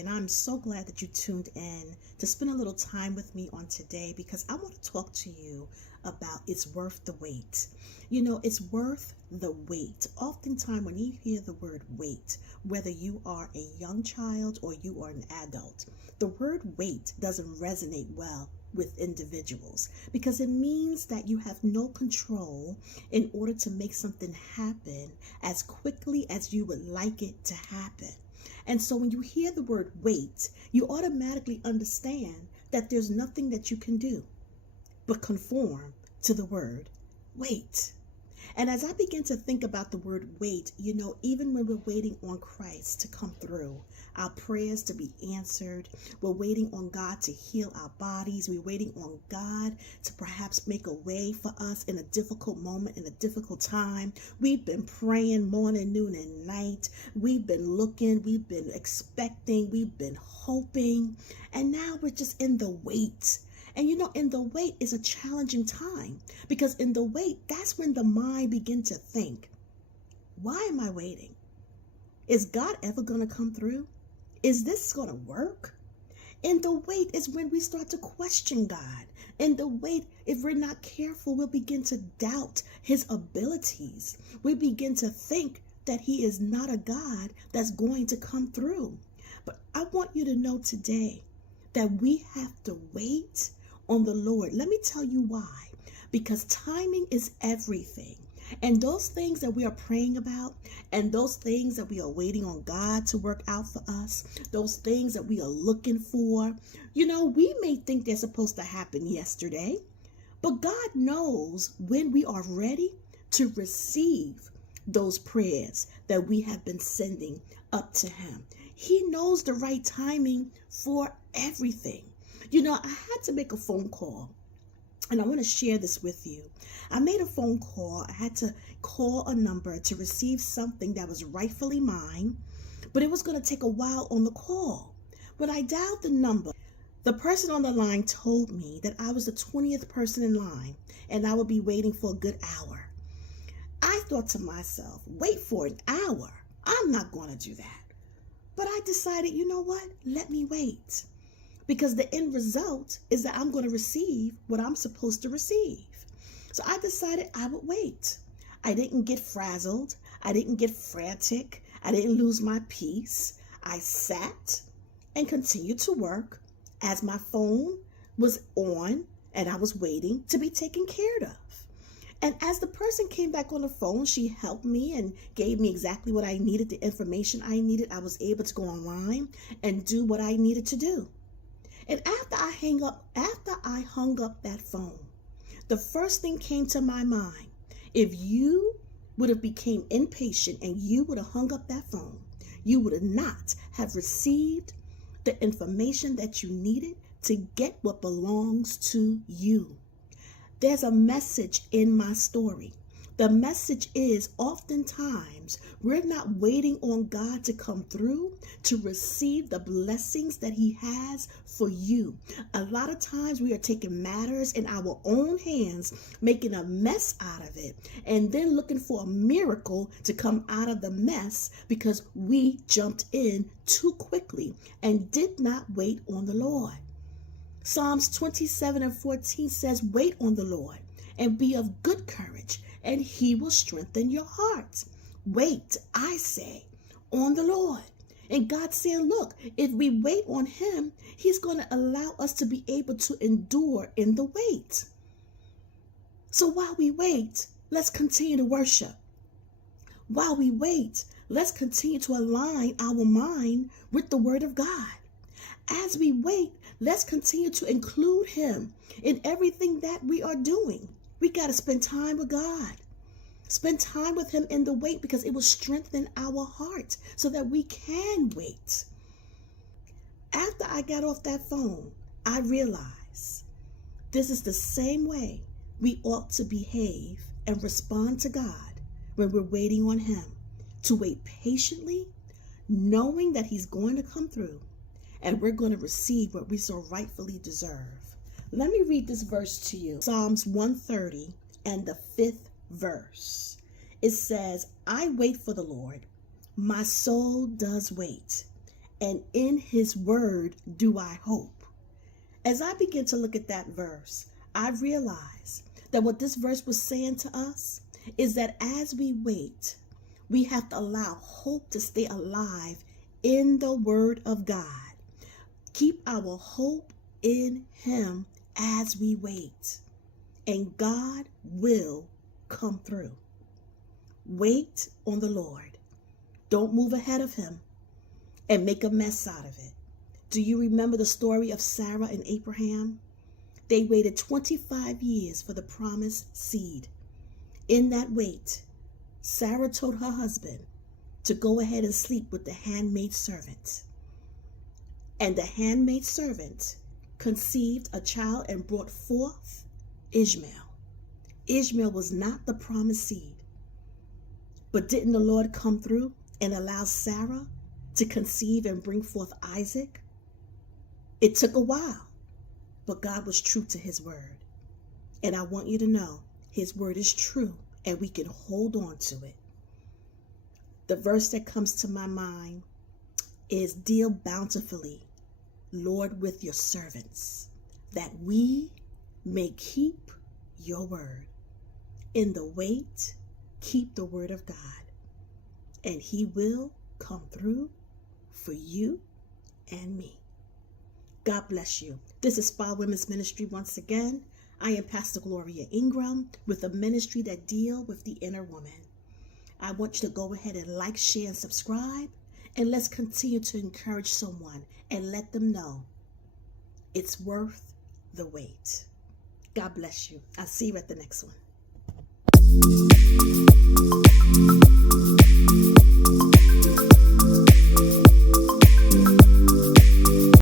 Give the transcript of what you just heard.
and I'm so glad that you tuned in to spend a little time with me on today because I want to talk to you about it's worth the wait. You know, it's worth the wait. Oftentimes, when you hear the word wait, whether you are a young child or you are an adult, the word wait doesn't resonate well with individuals because it means that you have no control in order to make something happen as quickly as you would like it to happen. And so when you hear the word wait, you automatically understand that there's nothing that you can do but conform to the word wait. And as I begin to think about the word wait, you know, even when we're waiting on Christ to come through, our prayers to be answered, we're waiting on God to heal our bodies, we're waiting on God to perhaps make a way for us in a difficult moment, in a difficult time. We've been praying morning, noon, and night. We've been looking, we've been expecting, we've been hoping, and now we're just in the wait. And you know, in the wait is a challenging time because in the wait, that's when the mind begins to think, why am I waiting? Is God ever going to come through? Is this going to work? In the wait is when we start to question God. In the wait, if we're not careful, we'll begin to doubt his abilities. We begin to think that he is not a God that's going to come through. But I want you to know today that we have to wait on the Lord. Let me tell you why. Because timing is everything. And those things that we are praying about and those things that we are waiting on God to work out for us, those things that we are looking for, you know, we may think they're supposed to happen yesterday, but God knows when we are ready to receive those prayers that we have been sending up to him. He knows the right timing for everything. You know, I had to make a phone call, and I want to share this with you. I made a phone call. I had to call a number to receive something that was rightfully mine, but it was going to take a while on the call. When I dialed the number, the person on the line told me that I was the 20th person in line, and I would be waiting for a good hour. I thought to myself, wait for an hour? I'm not going to do that. But I decided, you know what? Let me wait. Because the end result is that I'm going to receive what I'm supposed to receive. So I decided I would wait. I didn't get frazzled. I didn't get frantic. I didn't lose my peace. I sat and continued to work as my phone was on and I was waiting to be taken care of. And as the person came back on the phone, she helped me and gave me exactly what I needed, the information I needed. I was able to go online and do what I needed to do. And after I hung up that phone, the first thing came to my mind. If you would have became impatient and you would have hung up that phone, you would have not have received the information that you needed to get what belongs to you. There's a message in my story. The message is oftentimes we're not waiting on God to come through to receive the blessings that he has for you. A lot of times we are taking matters in our own hands, making a mess out of it, and then looking for a miracle to come out of the mess because we jumped in too quickly and did not wait on the Lord. Psalms 27:14 says, wait on the Lord and be of good courage, and he will strengthen your heart. Wait, I say, on the Lord. And God saying, look, if we wait on him, he's going to allow us to be able to endure in the wait. So while we wait, let's continue to worship. While we wait, let's continue to align our mind with the word of God. As we wait, let's continue to include him in everything that we are doing. We got to spend time with God. Spend time with him in the wait because it will strengthen our heart so that we can wait. After I got off that phone, I realized this is the same way we ought to behave and respond to God when we're waiting on him. To wait patiently, knowing that he's going to come through and we're going to receive what we so rightfully deserve. Let me read this verse to you. Psalms 130 and the 5th verse. It says, I wait for the Lord. My soul does wait, and in his word do I hope. As I begin to look at that verse, I realize that what this verse was saying to us is that as we wait, we have to allow hope to stay alive in the word of God. Keep our hope in him as we wait, and God will come through. Wait on the Lord. Don't move ahead of him and make a mess out of it. Do you remember the story of Sarah and Abraham? They waited 25 years for the promised seed. In that wait, Sarah told her husband to go ahead and sleep with the handmaid servant. And the handmaid servant conceived a child and brought forth Ishmael. Ishmael was not the promised seed. But didn't the Lord come through and allow Sarah to conceive and bring forth Isaac? It took a while, but God was true to his word. And I want you to know his word is true and we can hold on to it. The verse that comes to my mind is, deal bountifully, Lord, with your servants, that we may keep your word. In the wait, keep the word of God, and he will come through for you and me. God bless you. This is Spa Women's Ministry once again. I am Pastor Gloria Ingram with a ministry that deals with the inner woman. I want you to go ahead and like, share, and subscribe, and let's continue to encourage someone and let them know it's worth the wait. God bless you. I'll see you at the next one.